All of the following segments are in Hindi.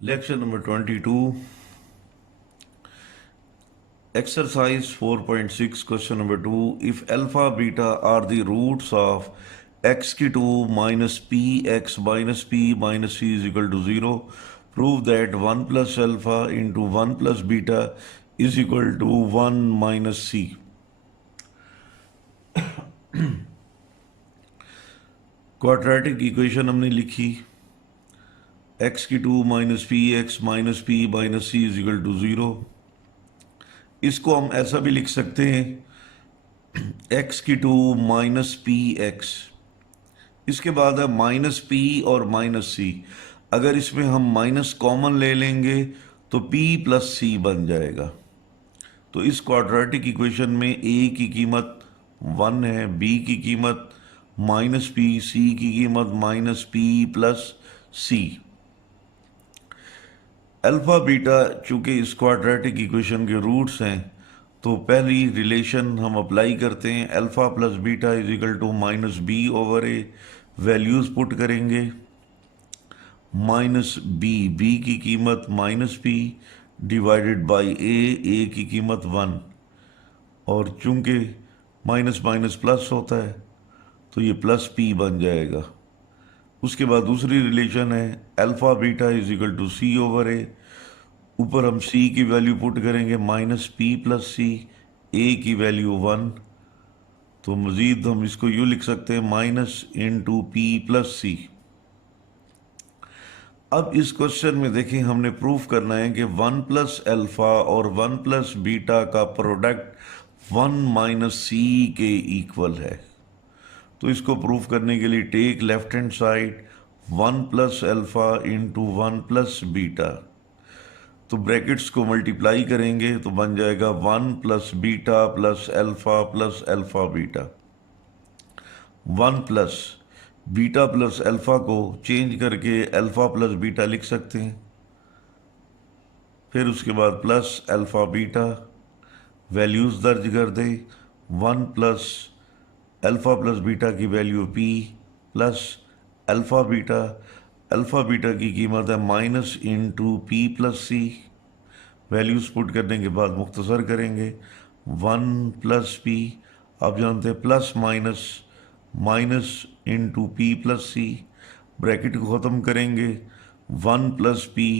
Lecture number 22, exercise 4.6, question number 2. If alpha beta are the roots of x की 2 minus p x minus p minus c is equal to 0, prove that 1 plus alpha into 1 plus beta is equal to 1 minus c. Quadratic equation हमने लिखी, x की 2 minus p x minus p minus c is equal to 0। इसको हम ऐसा भी लिख सकते हैं, x की 2 माइनस पी एक्स, इसके बाद है माइनस पी और माइनस सी। अगर इसमें हम माइनस कॉमन ले लेंगे तो p प्लस सी बन जाएगा। तो इस क्वाड्रेटिक इक्वेशन में a की कीमत 1 है, b की कीमत माइनस पी, सी की कीमत माइनस पी प्लस सी। अल्फा बीटा चूंकि इस क्वाड्रेटिक इक्वेशन के रूट्स हैं तो पहली रिलेशन हम अप्लाई करते हैं, alpha plus beta is equal to minus B over a. Values put करेंगे, माइनस बी की कीमत minus P divided by a की कीमत 1, और चूंकि माइनस माइनस प्लस होता है तो ये प्लस पी बन जाएगा। उसके बाद दूसरी रिलेशन है alpha beta is equal to C over A. ऊपर हम सी की वैल्यू पुट करेंगे minus P plus C, A की वैल्यू 1, तो मज़ीद हम इसको यूँ लिख सकते हैं माइनस इंटू पी प्लस सी। अब इस क्वेश्चन में देखें, हमने प्रूफ करना है कि 1 प्लस अल्फा और 1 प्लस बीटा का प्रोडक्ट 1 माइनस सी के इक्वल है। तो इसको प्रूफ करने के लिए take left hand side 1 plus alpha into 1 plus beta, तो ब्रैकेट्स को मल्टीप्लाई करेंगे तो बन जाएगा 1 plus beta plus alpha beta. 1 plus beta plus alpha को चेंज करके अल्फा प्लस बीटा लिख सकते हैं, फिर उसके बाद प्लस अल्फा बीटा, वैल्यूज़ दर्ज कर दें। 1 प्लस अल्फा प्लस बीटा की value p plus alpha beta की कीमत है माइनस इंटू पी प्लस सी। वैल्यूज़ पुट करने के बाद मुख्तसर करेंगे 1 प्लस पी, आप जानते हैं plus minus into P plus C. Bracket को ख़त्म करेंगे 1 plus P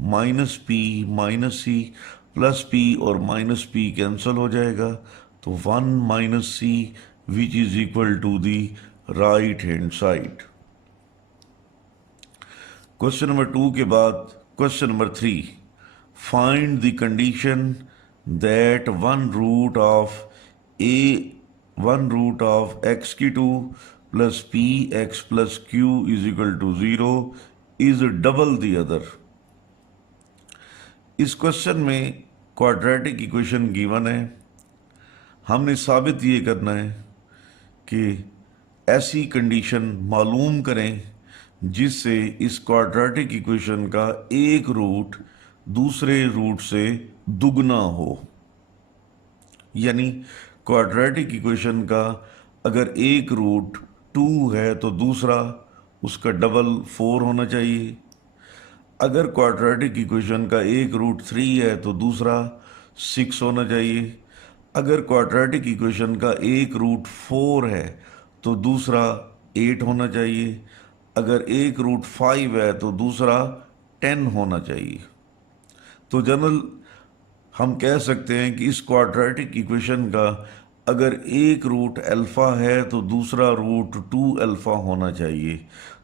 minus C, plus P और माइनस पी कैंसिल हो जाएगा, तो 1 minus C which is equal to the right hand side. Question number 2 के बाद question number 3, find the condition that one root of X की 2 plus P x plus Q is equal to 0 is double the other. इस क्वेश्चन में क्वाड्रेटिक इक्वेशन गिवन है, हमने साबित ये करना है कि ऐसी कंडीशन मालूम करें जिससे इस क्वाड्रेटिक इक्वेशन का एक रूट दूसरे रूट से दुगना हो। यानी क्वाड्रेटिक इक्वेशन का अगर एक रूट 2 है तो दूसरा उसका डबल 4 होना चाहिए। अगर क्वाड्रेटिक इक्वेशन का एक रूट 3 है तो दूसरा 6 होना चाहिए। अगर क्वाड्रेटिक इक्वेशन का एक रूट 4 है तो दूसरा 8 होना चाहिए। अगर एक रूट 5 है तो दूसरा 10 होना चाहिए। तो जनरल हम कह सकते हैं कि इस क्वाड्रेटिक इक्वेशन का अगर एक रूट अल्फ़ा है तो दूसरा रूट 2 अल्फ़ा होना चाहिए।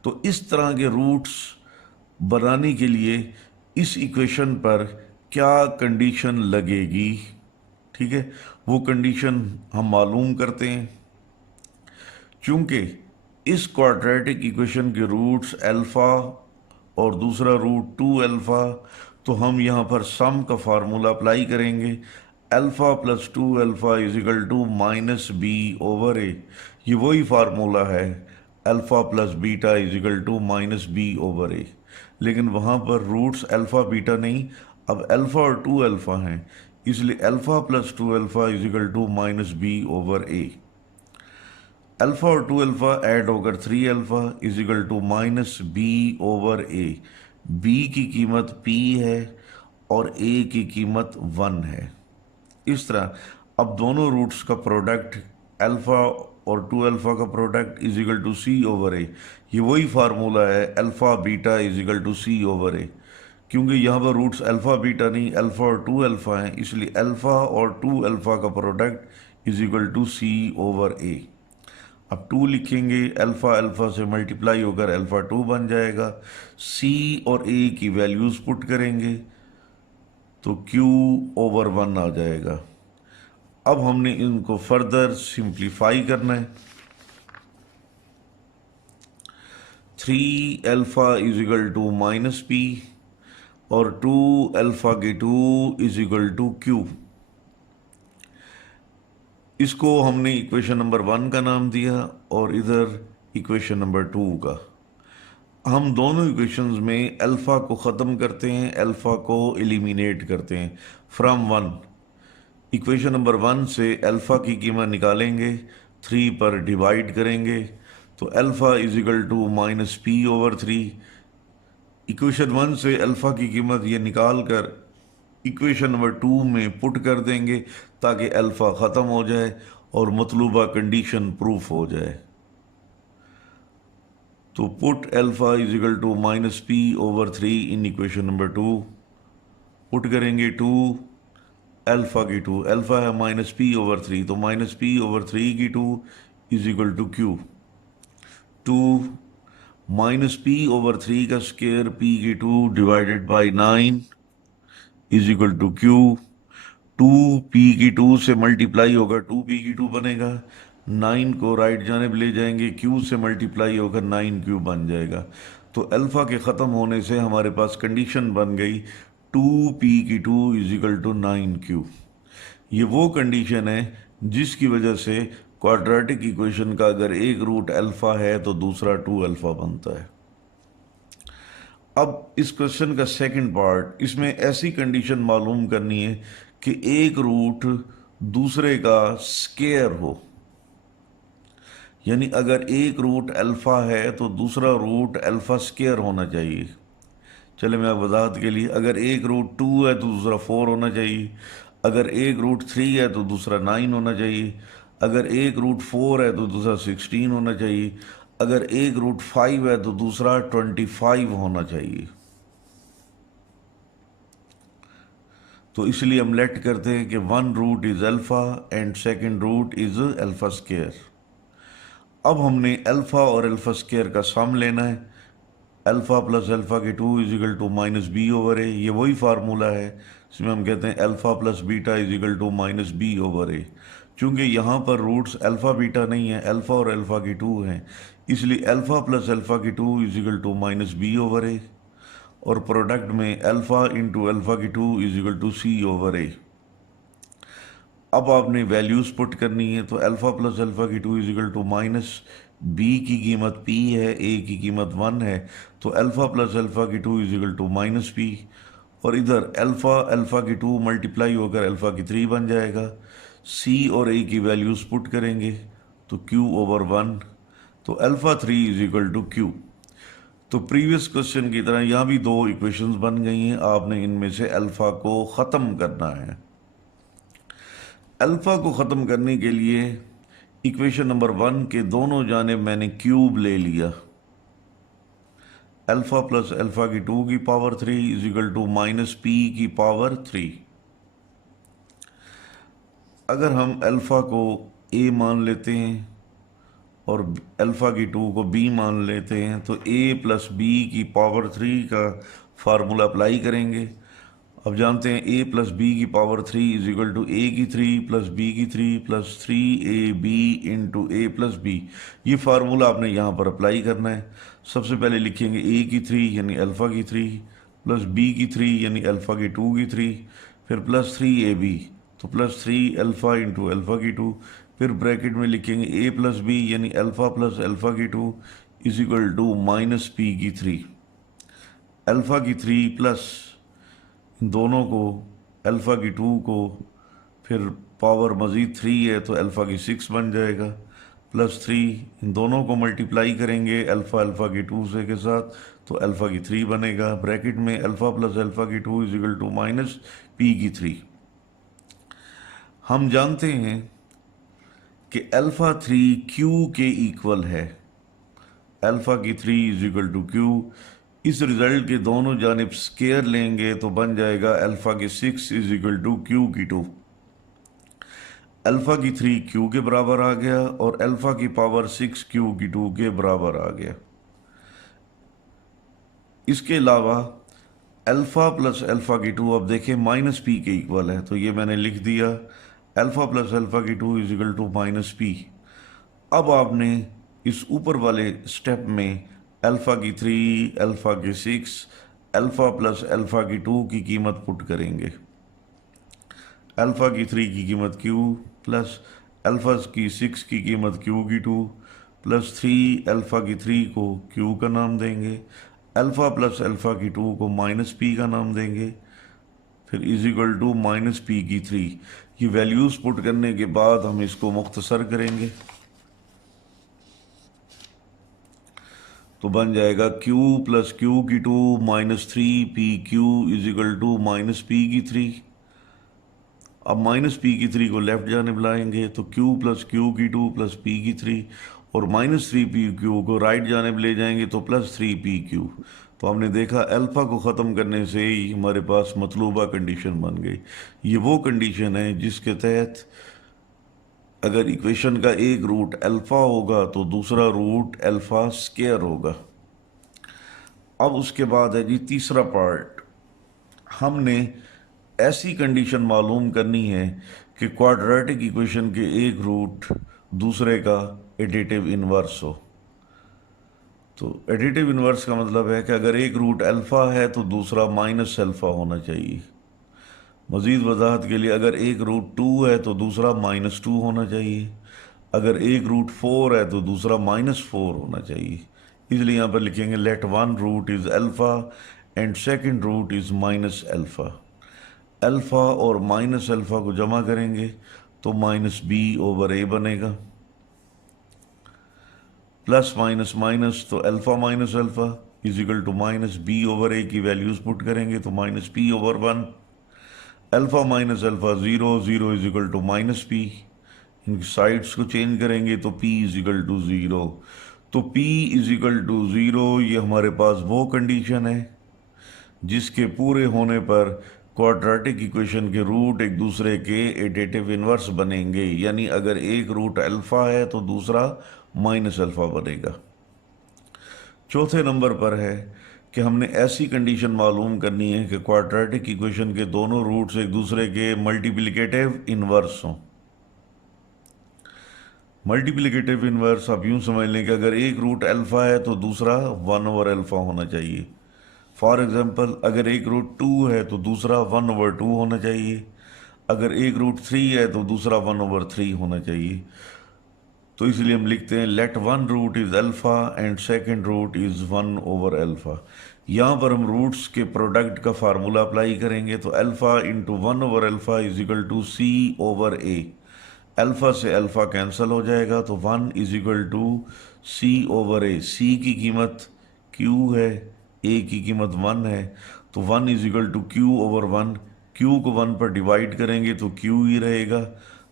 तो इस तरह के रूट्स बनाने के लिए इस इक्वेशन पर क्या कंडीशन लगेगी, ठीक है, वो कंडीशन हम मालूम करते हैं। चूंकि इस क्वाड्रेटिक इक्वेशन के रूट्स अल्फ़ा और दूसरा रूट 2 अल्फ़ा, तो हम यहाँ पर सम का फार्मूला अप्लाई करेंगे, alpha plus 2 alpha is equal to minus B over A. ये वही फार्मूला है alpha plus beta is equal to minus B over A, लेकिन वहाँ पर रूट्स अल्फ़ा बीटा नहीं, अब अल्फ़ा और 2 अल्फ़ा हैं, इसलिए alpha plus 2 alpha is equal to minus B over A. Alpha और 2 अल्फ़ा ऐड होकर 3 alpha is equal to minus B over a. B की कीमत पी है और ए की कीमत 1 है। इस तरह अब दोनों रूट्स का प्रोडक्ट अल्फ़ा और 2 अल्फ़ा का product is equal to C over A. ये वही फार्मूला है alpha beta is equal to C over A. क्योंकि यहाँ पर रूट्स अल्फ़ा बीटा नहीं अल्फ़ा और 2 अल्फ़ा हैं, इसलिए अल्फ़ा और 2 अल्फ़ा का product is equal to C over A. अब 2 लिखेंगे, अल्फ़ा अल्फ़ा से मल्टीप्लाई होकर अल्फ़ा 2 बन जाएगा। सी और ए की वैल्यूज़ पुट करेंगे तो Q ओवर 1 आ जाएगा। अब हमने इनको फर्दर सिंप्लीफाई करना है। 3 alpha is equal to minus p और 2 अल्फ़ा की 2 इज इक्वल टू क्यू। इसको हमने इक्वेशन नंबर 1 का नाम दिया और इधर इक्वेशन नंबर 2 का। हम दोनों इक्वेशंस में अल्फ़ा को ख़त्म करते हैं, अल्फ़ा को एलिमिनेट करते हैं फ्रॉम 1। इक्वेशन नंबर 1 से अल्फ़ा की कीमत निकालेंगे, 3 पर डिवाइड करेंगे तो alpha is equal to minus P over 3। Equation 1 से अल्फ़ा की कीमत ये निकाल कर इक्वेशन नंबर 2 में पुट कर देंगे ताकि अल्फ़ा ख़त्म हो जाए और मतलूबा कंडीशन प्रूफ हो जाए। तो put alpha is equal to minus P over 3 in equation number 2। Put करेंगे 2 अल्फ़ा की 2, अल्फ़ा है माइनस पी ओवर 3 तो माइनस पी ओवर 3 की 2 is equal to q. 2 minus P over 3 का स्क्वायर पी की 2 divided by 9 is equal to q. 2 p की 2 से मल्टीप्लाई होगा 2 पी की 2 बनेगा, 9 को राइट जानिब ले जाएंगे, क्यू से मल्टीप्लाई होकर 9 क्यू बन जाएगा। तो अल्फ़ा के ख़त्म होने से हमारे पास कंडीशन बन गई 2 पी की 2 इज इक्वल टू 9 क्यू। ये वो कंडीशन है जिसकी वजह से क्वाड्रेटिक इक्वेशन का अगर एक रूट अल्फ़ा है तो दूसरा 2 अल्फ़ा बनता है। अब इस क्वेश्चन का सेकंड पार्ट, इसमें ऐसी कंडीशन मालूम करनी है कि एक रूट दूसरे का स्क्वायर हो, यानी अगर एक रूट अल्फ़ा है तो दूसरा रूट अल्फ़ा स्क्वायर होना चाहिए। चले मैं वजाहत के लिए, अगर एक रूट 2 है तो दूसरा 4 होना चाहिए, अगर एक रूट 3 है तो दूसरा 9 होना चाहिए, अगर एक रूट 4 है तो दूसरा 16 होना चाहिए, अगर एक रूट 5 है तो दूसरा 25 होना चाहिए। तो इसलिए हम लेट करते हैं कि 1 root is alpha and second root is alpha square. अब हमने अल्फ़ा और अल्फ़ा स्क्वायर का सम लेना है। अल्फ़ा प्लस अल्फ़ा की 2 is equal to minus B over A. ये वही फार्मूला है जिसमें हम कहते हैं alpha plus beta is equal to minus B over A. चूँकि यहाँ पर रूट्स अल्फ़ा बीटा नहीं है, अल्फ़ा और अल्फ़ा की 2 हैं, इसलिए अल्फ़ा प्लस अल्फ़ा की 2 is equal to minus B over A और प्रोडक्ट में अल्फ़ा इंटू अल्फ़ा की 2 is equal to C over A. अब आपने वैल्यूज़ पुट करनी है तो अल्फ़ा प्लस अल्फ़ा की 2 is equal to minus b की कीमत पी है, ए की कीमत 1 है, तो अल्फ़ा प्लस अल्फ़ा की 2 is equal to minus p और इधर अल्फ़ा अल्फ़ा की 2 मल्टीप्लाई होकर अल्फ़ा की 3 बन जाएगा। सी और ए की वैल्यूज़ पुट करेंगे तो क्यू ओवर 1, तो alpha 3 is equal to q. तो प्रीवियस क्वेश्चन की तरह यहाँ भी दो इक्वेशंस बन गई हैं, आपने इनमें से अल्फ़ा को ख़त्म करना है। अल्फ़ा को ख़त्म करने के लिए इक्वेशन नंबर 1 के दोनों जानिब मैंने क्यूब ले लिया। अल्फ़ा प्लस अल्फ़ा की 2 की power 3 is equal to minus p की पावर 3। अगर हम अल्फ़ा को ए मान लेते हैं और अल्फ़ा की 2 को बी मान लेते हैं तो ए प्लस बी की पावर 3 का फार्मूला अप्लाई करेंगे। अब जानते हैं ए प्लस बी की पावर 3 इज इक्वल टू ए की 3 प्लस बी की 3 प्लस 3ab इंटू ए प्लस बी। ये फार्मूला आपने यहाँ पर अप्लाई करना है। सबसे पहले लिखेंगे ए की 3 यानी अल्फ़ा की 3 प्लस बी की 3 यानी अल्फ़ा की 2 की 3, फिर प्लस 3ab तो प्लस 3 अल्फ़ा इंटू अल्फ़ा की 2, फिर ब्रैकेट में लिखेंगे ए प्लस बी यानी अल्फ़ा प्लस अल्फ़ा की 2 is equal to minus p की 3। अल्फ़ा की 3 प्लस दोनों को अल्फ़ा की 2 को फिर पावर मज़ीद 3 है तो अल्फ़ा की 6 बन जाएगा, प्लस 3 इन दोनों को मल्टीप्लाई करेंगे अल्फ़ा अल्फ़ा की 2 से के साथ तो अल्फ़ा की 3 बनेगा, ब्रैकेट में अल्फ़ा प्लस अल्फ़ा की 2 is equal to minus p की 3। हम जानते हैं कि अल्फ़ा 3 क्यू के इक्वल है, अल्फ़ा की 3 इज इक्वल टू क्यू। इस रिजल्ट के दोनों जानिब स्केयर लेंगे तो बन जाएगा अल्फ़ा की 6 इज इक्वल टू क्यू की 2। अल्फ़ा की 3 क्यू के बराबर आ गया और अल्फ़ा की पावर 6 क्यू की 2 के बराबर आ गया। इसके अलावा अल्फ़ा प्लस अल्फ़ा की 2 अब देखें माइनस पी के इक्वल है, तो ये मैंने लिख दिया अल्फ़ा प्लस अल्फ़ा की 2 is equal to minus p. अब आपने इस ऊपर वाले स्टेप में अल्फ़ा की 3, अल्फ़ा की 6, अल्फ़ा प्लस अल्फ़ा की 2 की कीमत पुट करेंगे। अल्फ़ा की 3 की कीमत क्यू प्लस अल्फ़ा की 6 की कीमत क्यू की 2 प्लस 3 अल्फ़ा की 3 को क्यू का नाम देंगे, अल्फ़ा प्लस अल्फ़ा की 2 को माइनस पी का नाम देंगे, फिर is equal to minus p की 3। ये वैल्यूज़ पुट करने के बाद हम इसको मुख्तसर करेंगे तो बन जाएगा क्यू प्लस क्यू की 2 minus 3 p q is equal to minus p की 3। अब माइनस पी की 3 को लेफ्ट जाने लाएंगे तो क्यू प्लस क्यू की 2 प्लस पी की 3 और माइनस 3 पी क्यू को राइट जाने ले जाएंगे तो प्लस 3 पी क्यू। तो हमने देखा अल्फ़ा को ख़त्म करने से ही हमारे पास मतलूबा कंडीशन बन गई। ये वो कंडीशन है जिसके तहत अगर इक्वेशन का एक रूट अल्फ़ा होगा तो दूसरा रूट अल्फ़ा स्क्वायर होगा। अब उसके बाद है जी तीसरा पार्ट, हमने ऐसी कंडीशन मालूम करनी है कि क्वाड्रेटिक इक्वेशन के एक रूट दूसरे का एडिटिव इन्वर्स हो। तो एडिटिव इन्वर्स का मतलब है कि अगर एक रूट अल्फ़ा है तो दूसरा माइनस अल्फ़ा होना चाहिए। मज़ीद वजाहत के लिए अगर एक रूट 2 है तो दूसरा माइनस 2 होना चाहिए, अगर एक रूट 4 है तो दूसरा माइनस 4 होना चाहिए। इसलिए यहाँ पर लिखेंगे let one root is alpha and second root is minus alpha. Alpha और माइनस अल्फ़ा को जमा करेंगे तो माइनस बी ओवर ए बनेगा, प्लस माइनस माइनस तो alpha minus alpha is equal to minus B over A की वैल्यूज़ पुट करेंगे तो minus P over 1। Alpha minus alpha zero, zero is equal to minus P. इनकी साइड्स को चेंज करेंगे तो p is equal to zero. तो p is equal to zero ये हमारे पास वो कंडीशन है जिसके पूरे होने पर क्वाड्रेटिक इक्वेशन के रूट एक दूसरे के एडिटिव इन्वर्स बनेंगे, यानी अगर एक रूट अल्फ़ा है तो दूसरा माइनस अल्फ़ा बनेगा। चौथे नंबर पर है कि हमने ऐसी कंडीशन मालूम करनी है कि क्वाड्रेटिक इक्वेशन के दोनों रूट्स एक दूसरे के मल्टीप्लिकेटिव इन्वर्स हों। मल्टीप्लिकेटिव इन्वर्स आप यूं समझ लें कि अगर एक रूट अल्फ़ा है तो दूसरा 1 ओवर अल्फ़ा होना चाहिए। फॉर एग्जांपल अगर एक रूट 2 है तो दूसरा 1 ओवर 2 होना चाहिए, अगर एक रूट 3 है तो दूसरा 1 ओवर 3 होना चाहिए। तो इसलिए हम लिखते हैं let one root is alpha and second root is 1 over alpha. यहाँ पर हम रूट्स के प्रोडक्ट का फार्मूला अप्लाई करेंगे तो alpha into 1 over alpha is equal to C over A. Alpha से अल्फ़ा कैंसिल हो जाएगा तो 1 is equal to C over A. C की कीमत क्यू है, ए की कीमत 1 है, तो 1 is equal to q over 1। Q को 1 पर डिवाइड करेंगे तो क्यू ही रहेगा,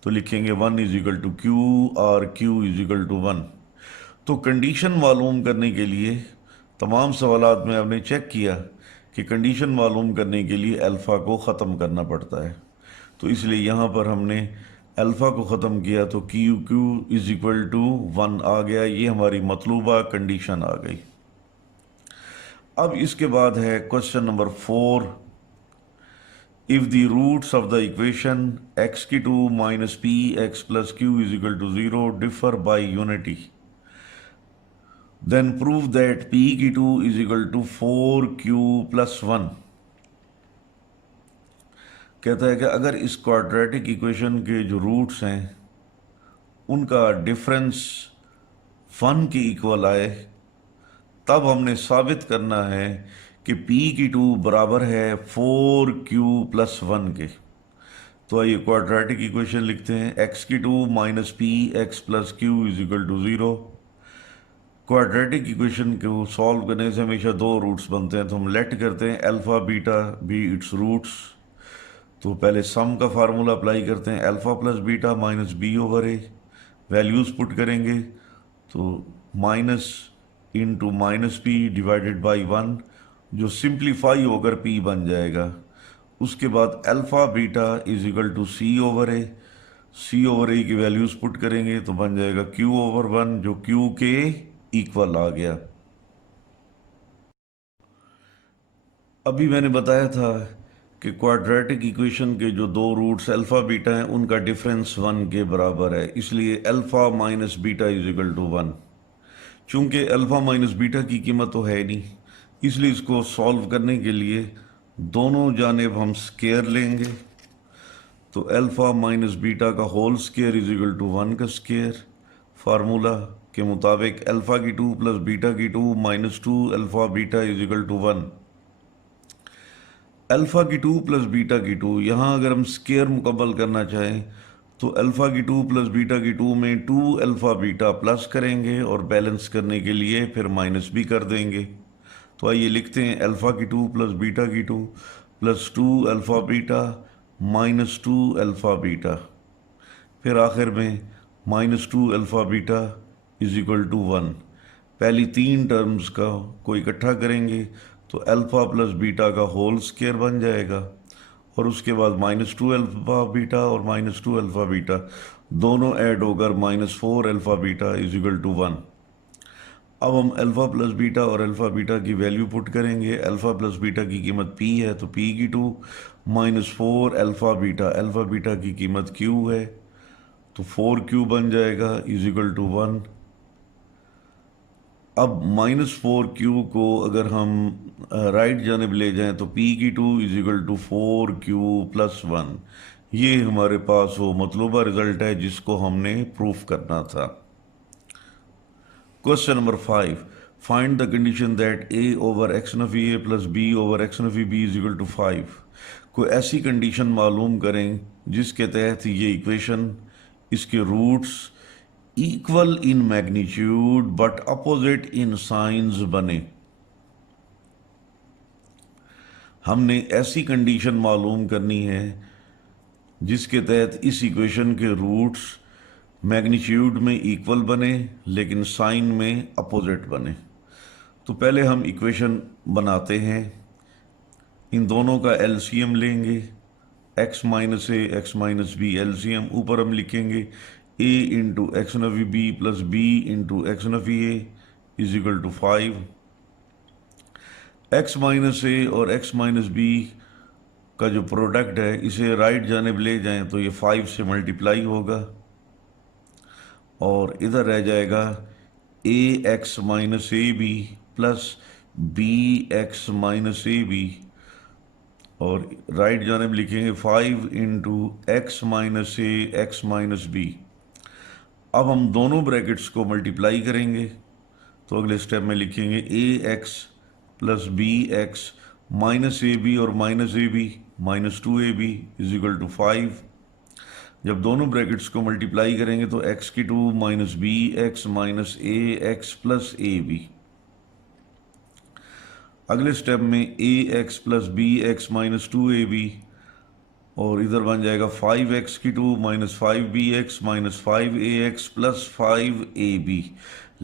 तो लिखेंगे 1 इज इक्वल टू क्यू और क्यू इज इक्वल टू 1। तो कंडीशन मालूम करने के लिए तमाम सवालात में आपने चेक किया कि कंडीशन मालूम करने के लिए अल्फ़ा को ख़त्म करना पड़ता है, तो इसलिए यहाँ पर हमने अल्फ़ा को ख़त्म किया तो q q is equal to 1 आ गया। ये हमारी मतलूबा कंडीशन आ गई। अब इसके बाद है question number 4। If the roots of the equation x की 2 minus p x plus Q is equal to 0 differ by unity then prove that p की 2 is equal to 4q plus 1। कहता है कि अगर इस क्वाड्रेटिक इक्वेशन के जो रूट्स हैं उनका डिफरेंस 1 के इक्वल आए तब हमने साबित करना है कि p की 2 बराबर है 4q प्लस 1 के। तो आइए क्वाड्रेटिक इक्वेशन लिखते हैं। x की 2 minus p x plus Q is equal to 0। Quadratic equation को सॉल्व करने से हमेशा दो रूट्स बनते हैं, तो हम लेट करते हैं alpha beta be its roots. तो पहले सम का फार्मूला अप्लाई करते हैं, alpha plus beta minus B over A, values put करेंगे तो minus into minus P divided by 1, जो सिंप्लीफाई होकर पी बन जाएगा। उसके बाद alpha beta is equal to C over A, C over A की वैल्यूज़ पुट करेंगे तो बन जाएगा क्यू ओवर 1, जो क्यू के इक्वल आ गया। अभी मैंने बताया था कि क्वाड्रेटिक इक्वेशन के जो दो रूट्स अल्फ़ा बीटा हैं उनका डिफरेंस 1 के बराबर है, इसलिए alpha minus beta is equal to 1। चूंकि अल्फ़ा माइनस बीटा की कीमत तो है नहीं, इसलिए इसको सॉल्व करने के लिए दोनों जानिब हम स्केयर लेंगे। तो अल्फ़ा माइनस बीटा का whole square is equal to 1 का स्केयर। फार्मूला के मुताबिक अल्फ़ा की 2 प्लस बीटा की 2 minus 2 alpha beta is equal to 1। Alpha की 2 प्लस बीटा की 2, यहाँ अगर हम स्केयर मुकम्मल करना चाहें तो अल्फ़ा की 2 प्लस बीटा की 2 में 2 अल्फ़ा बीटा प्लस करेंगे और बैलेंस करने के लिए फिर माइनस भी कर देंगे। तो आइए लिखते हैं अल्फ़ा की 2 प्लस बीटा की 2 plus 2 alpha beta minus 2 alpha beta, फिर आखिर में minus 2 alpha beta is equal to 1। पहली तीन टर्म्स को इकट्ठा करेंगे तो अल्फ़ा प्लस बीटा का होल स्क्वायर बन जाएगा, और उसके बाद माइनस 2 अल्फ़ा बीटा और माइनस 2 अल्फ़ा बीटा दोनों ऐड होकर minus 4 alpha beta is equal to 1। अब हम अल्फ़ा प्लस बीटा और अल्फ़ा बीटा की वैल्यू पुट करेंगे। अल्फ़ा प्लस बीटा की कीमत p है तो p की 2 माइनस 4 अल्फ़ा बीटा की कीमत q है तो 4q बन जाएगा इज इक्वल टू 1। अब माइनस 4q को अगर हम राइट जानिब ले जाएं तो p की 2 is equal to 4q plus 1। ये हमारे पास वो मतलूबा रिजल्ट है जिसको हमने प्रूफ करना था। Question number 5, find the condition that a over x नफी a plus b over x नफी b इज इक्वल टू 5। कोई ऐसी कंडीशन मालूम करें जिसके तहत ये इक्वेशन, इसके roots equal in magnitude but opposite in signs बने। हमने ऐसी कंडीशन मालूम करनी है जिसके तहत इस इक्वेशन के रूट्स मैग्नीट्यूड में इक्वल बने लेकिन साइन में अपोजिट बने। तो पहले हम इक्वेशन बनाते हैं, इन दोनों का एलसीएम लेंगे, x माइनस ए एक्स माइनस बी एलसीएम, ऊपर हम लिखेंगे a इंटू एक्स नफी b plus b into X नफी a is equal to 5। x minus A और x माइनस b का जो प्रोडक्ट है इसे राइट जानिब ले जाएं तो ये 5 से मल्टीप्लाई होगा और इधर रह जाएगा a x minus A b plus b x minus A B, और राइट जानिब लिखेंगे 5 इंटू एक्स माइनस ए एक्स माइनस बी। अब हम दोनों ब्रैकेट्स को मल्टीप्लाई करेंगे तो अगले स्टेप में लिखेंगे A X plus B X minus A B और minus A B minus 2 A B is equal to 5। जब दोनों ब्रैकेट्स को मल्टीप्लाई करेंगे तो एक्स की 2 minus B X minus A X plus A B. अगले स्टेप में A X plus B X minus 2 A B, और इधर बन जाएगा 5x की 2 minus 5bx minus 5ax plus 5ab।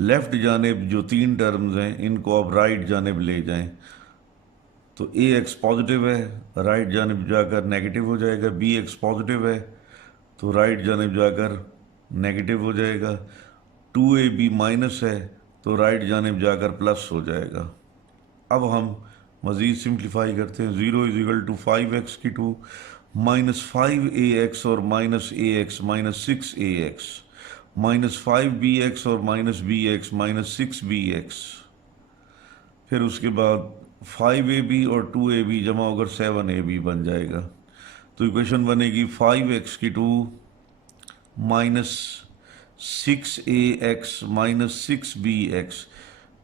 Left जानिब जो तीन टर्म्स हैं इनको आप राइट जानिब ले जाएं तो ax पॉजिटिव है, राइट जानिब जाकर नेगेटिव हो जाएगा, bx पॉजिटिव है तो राइट जानिब जाकर नेगेटिव हो जाएगा, 2ab माइनस है तो राइट जानिब जाकर प्लस हो जाएगा। अब हम मज़ीद सिंप्लीफाई करते हैं, 0 इज इक्वल टू 5x की 2 माइनस 5ax और minus ax minus 6ax minus 5bx और माइनस bx माइनस 6bx, फिर उसके बाद 5ab और 2ab जमा होकर 7ab बन जाएगा। तो इक्वेशन बनेगी 5x की 2 माइनस 6ax माइनस 6bx,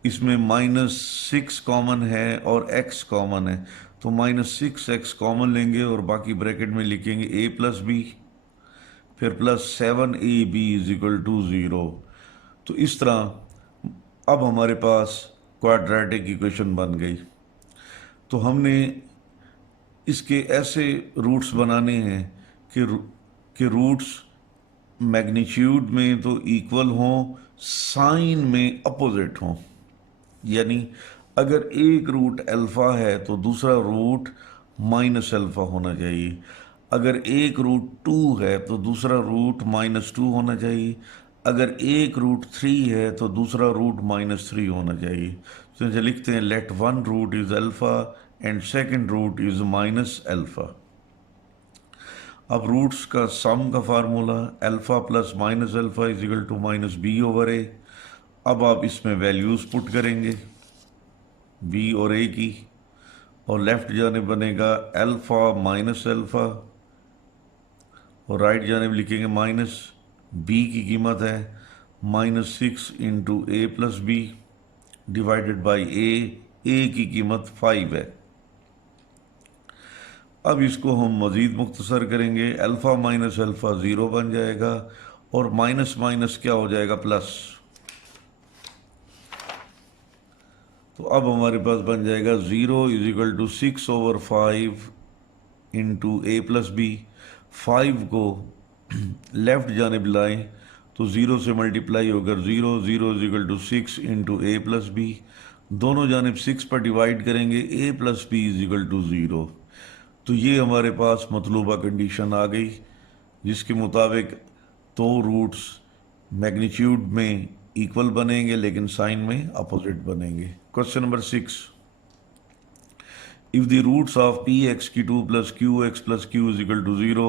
इसमें माइनस 6 कॉमन है और x कॉमन है तो माइनस 6x कॉमन लेंगे और बाकी ब्रैकेट में लिखेंगे a प्लस बी, फिर plus 7ab is equal to 0। तो इस तरह अब हमारे पास क्वाड्रेटिक इक्वेशन बन गई। तो हमने इसके ऐसे रूट्स बनाने हैं कि रूट्स मैग्नीट्यूड में तो इक्वल हों, साइन में अपोजिट हों। यानी अगर एक रूट अल्फा है तो दूसरा रूट माइनस अल्फा होना चाहिए। अगर एक रूट 2 है तो दूसरा रूट -2 होना चाहिए। अगर एक रूट 3 है तो दूसरा रूट -3 होना चाहिए। तो इसे लिखते हैं let one root is alpha and second root is minus alpha. अब रूट्स का सम का formula alpha plus minus alpha is equal to -b/a। अब आप इसमें वैल्यूज पुट करेंगे b और a की, और लेफ्ट जानिब बनेगा अल्फा माइनस अल्फा, और राइट जानिब लिखेंगे माइनस। b की कीमत है -6 into a plus b divided by a की कीमत 5 है। अब इसको हम मज़ीद मुख्तसर करेंगे, अल्फ़ा माइनस अल्फ़ा 0 बन जाएगा, और माइनस माइनस क्या हो जाएगा, प्लस। तो अब हमारे पास बन जाएगा 0 is equal to 6/5 into A plus b. 5 को लेफ्ट जानिब लाएं तो 0 से मल्टीप्लाई होकर 0 is equal to 6 into A plus B. दोनों जानिब 6 पर डिवाइड करेंगे, A plus B is equal to 0। तो ये हमारे पास मतलूबा कंडीशन आ गई, जिसके मुताबिक दो रूट्स मैग्नीट्यूड में इक्वल बनेंगे लेकिन साइन में अपोजिट बनेंगे। Question number 6, if the roots of P X की 2 plus Q X plus Q is equal to 0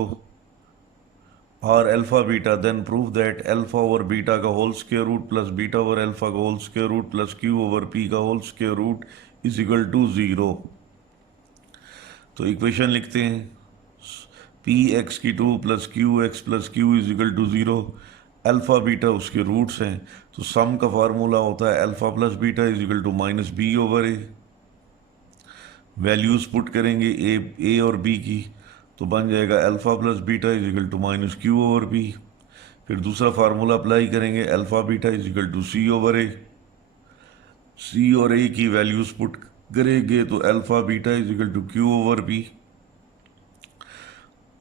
और alpha beta, then prove that alpha over beta का whole square root plus beta over alpha का whole square root plus Q over P का whole square root is equal to 0। तो इक्वेशन लिखते हैं, पी एक्स की 2 plus Q is equal to 0। Alpha beta उसके रूट्स हैं, तो सम का फार्मूला होता है alpha plus beta is equal to -b/a। Values put करेंगे ए और बी की, तो बन जाएगा alpha plus beta is equal to -q/b। फिर दूसरा फार्मूला अप्लाई करेंगे, alpha beta is equal to c/a। C और ए की वैल्यूज़ पुट करेंगे तो alpha beta is equal to q/b।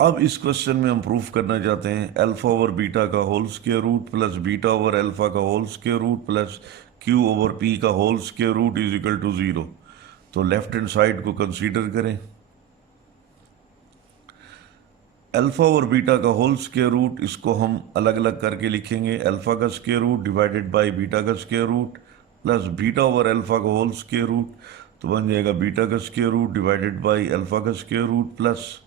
अब इस क्वेश्चन में हम प्रूफ करना चाहते हैं अल्फा ओवर बीटा का whole square root plus beta over alpha का whole square root plus Q over P का whole square root is equal to 0। तो लेफ्ट हैंड साइड को कंसीडर करें, अल्फा और बीटा का होल स्क्वायर रूट, इसको हम अलग अलग करके लिखेंगे, अल्फा का square root divided by beta का square root plus beta over alpha का होल स्क्वायर रूट, तो बन जाएगा बीटा का square root divided by alpha का square root plus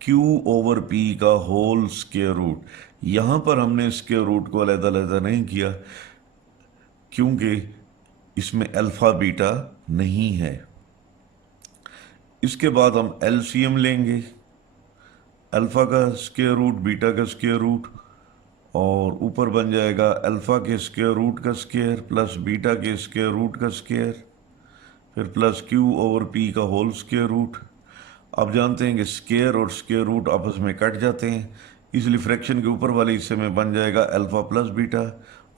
Q over P का होल स्क्वायर रूट। यहाँ पर हमने स्क्वायर रूट को अलग-अलग नहीं किया क्योंकि इसमें अल्फा बीटा नहीं है। इसके बाद हम एलसीएम लेंगे, अल्फा का स्क्वायर रूट बीटा का स्क्वायर रूट, और ऊपर बन जाएगा अल्फा के स्क्वायर रूट का स्क्वायर प्लस बीटा के स्क्वायर रूट का स्क्वायर, फिर प्लस क्यू ओवर पी का होल स्क्वायर रूट। आप जानते हैं कि स्क्वायर और स्क्वायर रूट आपस में कट जाते हैं, इसलिए फ्रैक्शन के ऊपर वाले हिस्से में बन जाएगा अल्फ़ा प्लस बीटा,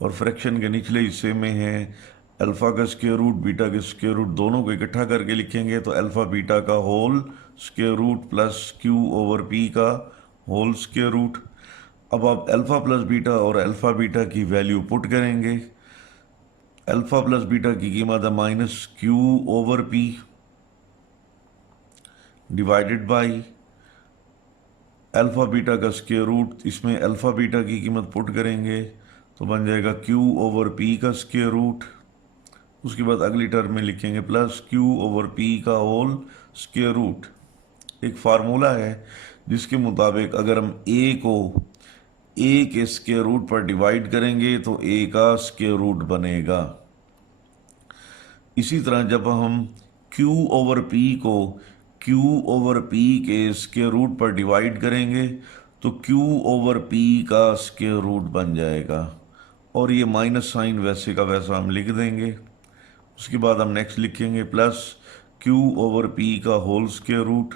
और फ्रैक्शन के निचले हिस्से में है अल्फ़ा का स्क्वायर रूट बीटा के स्क्वायर रूट। दोनों को इकट्ठा करके लिखेंगे तो अल्फ़ा बीटा का whole square root plus Q over P का होल स्क्वायर रूट। अब आप अल्फ़ा प्लस बीटा और अल्फ़ा बीटा की वैल्यू पुट करेंगे, अल्फ़ा प्लस बीटा की कीमत है -q over p divided by alpha beta का स्क्वायर रूट, इसमें अल्फ़ा बीटा की कीमत पुट करेंगे तो बन जाएगा q ओवर p का स्क्वायर रूट। उसके बाद अगली टर्म में लिखेंगे प्लस q ओवर p का होल स्क्वायर रूट। एक फार्मूला है जिसके मुताबिक अगर हम a को a के स्क्वायर रूट पर डिवाइड करेंगे तो a का स्क्वायर रूट बनेगा। इसी तरह जब हम q ओवर p को q ओवर p के स्क्वायर रूट पर डिवाइड करेंगे तो q ओवर p का स्क्वायर रूट बन जाएगा, और ये माइनस साइन वैसे का वैसा हम लिख देंगे। उसके बाद हम नेक्स्ट लिखेंगे प्लस q ओवर p का होल स्क्वायर रूट।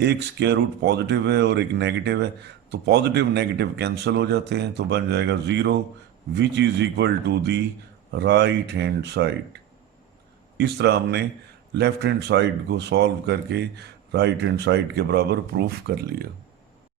एक स्क्वायर रूट पॉजिटिव है और एक नेगेटिव है, तो पॉजिटिव नेगेटिव कैंसिल हो जाते हैं, तो बन जाएगा 0 which is equal to the right hand side. इस तरह हमने लेफ्ट हैंड साइड को सॉल्व करके राइट हैंड साइड के बराबर प्रूफ कर लिया।